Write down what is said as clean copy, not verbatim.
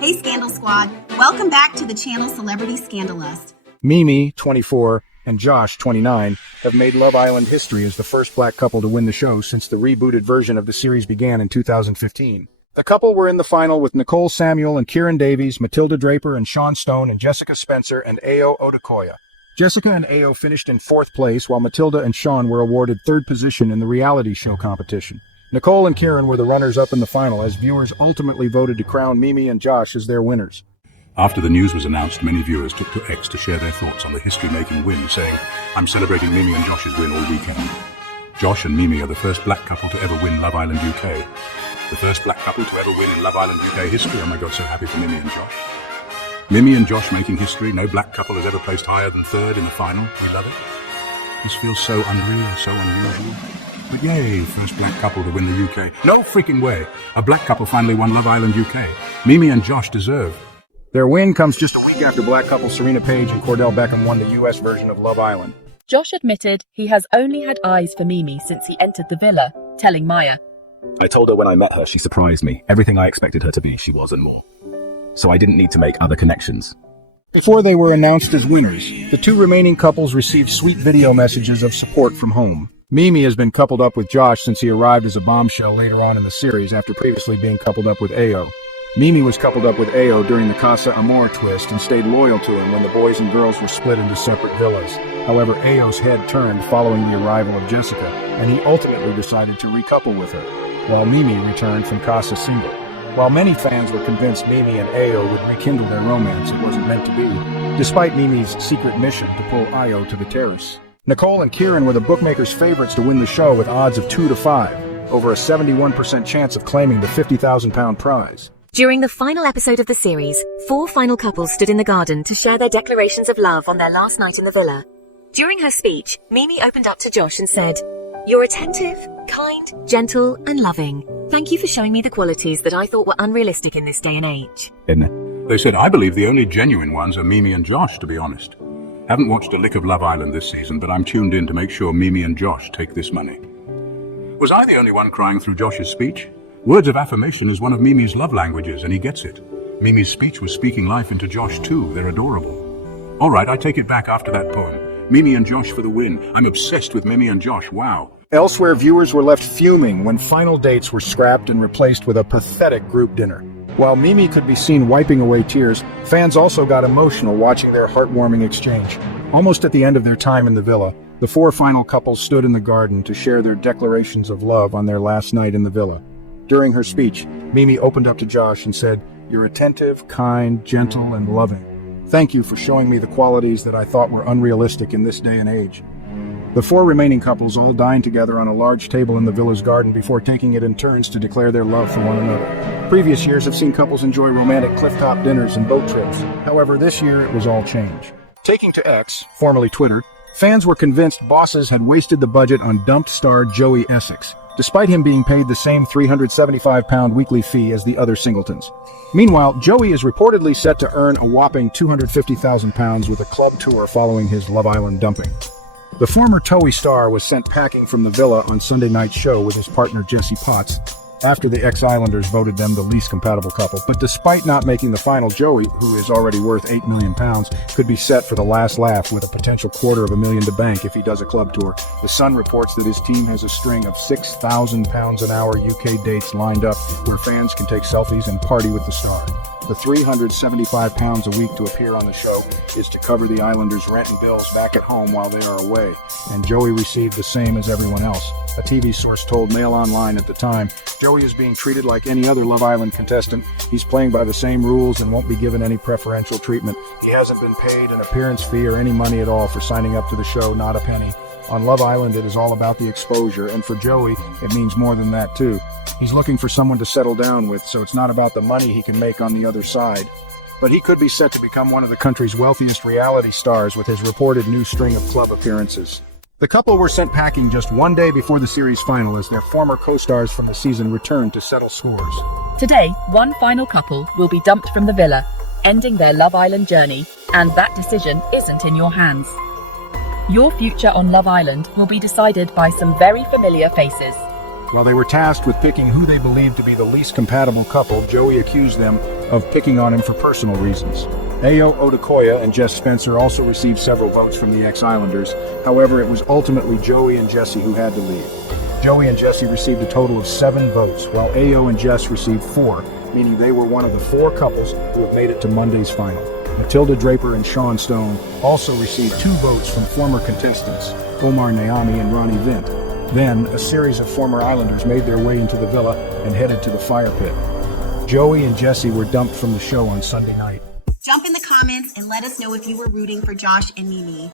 Hey Scandal Squad, welcome back to the channel Celebrity ScandaLust. Mimi, 24, and Josh, 29, have made Love Island history as the first black couple to win the show since the rebooted version of the series began in 2015. The couple were in the final with Nicole Samuel and Kieran Davies, Matilda Draper and Sean Stone, and Jessica Spencer and Ayo Odukoya. Jessica and Ayo finished in 4th place, while Matilda and Sean were awarded 3rd position in the reality show competition. Nicole and Kieran were the runners-up in the final, as viewers ultimately voted to crown Mimi and Josh as their winners. After the news was announced, many viewers took to X to share their thoughts on the history-making win, saying, "I'm celebrating Mimi and Josh's win all weekend." Josh and Mimi are the first black couple to ever win Love Island UK. The first black couple to ever win in Love Island UK history. Oh my God, so happy for Mimi and Josh. Mimi and Josh making history. No black couple has ever placed higher than 3rd in the final. We love it. This feels so unreal, so unusual. But yay, first black couple to win the UK. No freaking way. A black couple finally won Love Island UK. Mimi and Josh deserve. Their win comes just a week after black couple Serena Page and Cordell Beckham won the US version of Love Island. Josh admitted he has only had eyes for Mimi since he entered the villa, telling Maya, "I told her when I met her, she surprised me. Everything I expected her to be, she was and more. So I didn't need to make other connections." Before they were announced as winners, the 2 remaining couples received sweet video messages of support from home. Mimi has been coupled up with Josh since he arrived as a bombshell later on in the series after previously being coupled up with Ayo. Mimi was coupled up with Ayo during the Casa Amor twist and stayed loyal to him when the boys and girls were split into separate villas. However, Ayo's head turned following the arrival of Jessica, and he ultimately decided to recouple with her, while Mimi returned from Casa single. While many fans were convinced Mimi and Ayo would rekindle their romance, it wasn't meant to be, despite Mimi's secret mission to pull Ayo to the terrace. Nicole and Kieran were the bookmakers' favorites to win the show with odds of 2 to 5, over a 71% chance of claiming the £50,000 prize. During the final episode of the series, 4 final couples stood in the garden to share their declarations of love on their last night in the villa. During her speech, Mimi opened up to Josh and said, "You're attentive, kind, gentle, and loving. Thank you for showing me the qualities that I thought were unrealistic in this day and age." They said, "I believe the only genuine ones are Mimi and Josh, to be honest. Haven't watched a lick of Love Island this season, but I'm tuned in to make sure Mimi and Josh take this money." Was I the only one crying through Josh's speech? Words of affirmation is one of Mimi's love languages, and he gets it. Mimi's speech was speaking life into Josh too. They're adorable. All right, I take it back after that poem. Mimi and Josh for the win. I'm obsessed with Mimi and Josh. Wow. Elsewhere, viewers were left fuming when final dates were scrapped and replaced with a pathetic group dinner. While Mimi could be seen wiping away tears, fans also got emotional watching their heartwarming exchange. Almost at the end of their time in the villa, the 4 final couples stood in the garden to share their declarations of love on their last night in the villa. During her speech, Mimi opened up to Josh and said, "You're attentive, kind, gentle, and loving. Thank you for showing me the qualities that I thought were unrealistic in this day and age." The 4 remaining couples all dined together on a large table in the villa's garden before taking it in turns to declare their love for one another. Previous years have seen couples enjoy romantic clifftop dinners and boat trips. However, this year it was all change. Taking to X, formerly Twitter, fans were convinced bosses had wasted the budget on dumped star Joey Essex, despite him being paid the same £375 weekly fee as the other singletons. Meanwhile, Joey is reportedly set to earn a whopping £250,000 with a club tour following his Love Island dumping. The former TOWIE star was sent packing from the villa on Sunday night's show with his partner Jesse Potts, after the ex-Islanders voted them the least compatible couple. But despite not making the final, Joey, who is already worth £8 million, could be set for the last laugh with a potential £250,000 to bank if he does a club tour. The Sun reports that his team has a string of £6,000 an hour UK dates lined up where fans can take selfies and party with the star. The £375 a week to appear on the show is to cover the Islanders' rent and bills back at home while they are away, and Joey received the same as everyone else. A TV source told Mail Online at the time, "Joey is being treated like any other Love Island contestant. He's playing by the same rules and won't be given any preferential treatment. He hasn't been paid an appearance fee or any money at all for signing up to the show, not a penny. On Love Island, it is all about the exposure, and for Joey, it means more than that too. He's looking for someone to settle down with, so it's not about the money he can make on the other side. But he could be set to become one of the country's wealthiest reality stars with his reported new string of club appearances." The couple were sent packing just 1 day before the series final as their former co-stars from the season returned to settle scores. Today, 1 final couple will be dumped from the villa, ending their Love Island journey, and that decision isn't in your hands. Your future on Love Island will be decided by some very familiar faces. While they were tasked with picking who they believed to be the least compatible couple, Joey accused them of picking on him for personal reasons. Ayo Odukoya and Jess Spencer also received several votes from the ex-Islanders. However, it was ultimately Joey and Jesse who had to leave. Joey and Jesse received a total of 7 votes, while Ayo and Jess received 4, meaning they were one of the 4 couples who have made it to Monday's final. Matilda Draper and Sean Stone also received 2 votes from former contestants, Omar Naomi and Ronnie Vint. Then, a series of former Islanders made their way into the villa and headed to the fire pit. Joey and Jesse were dumped from the show on Sunday night. Jump in the comments and let us know if you were rooting for Josh and Mimi.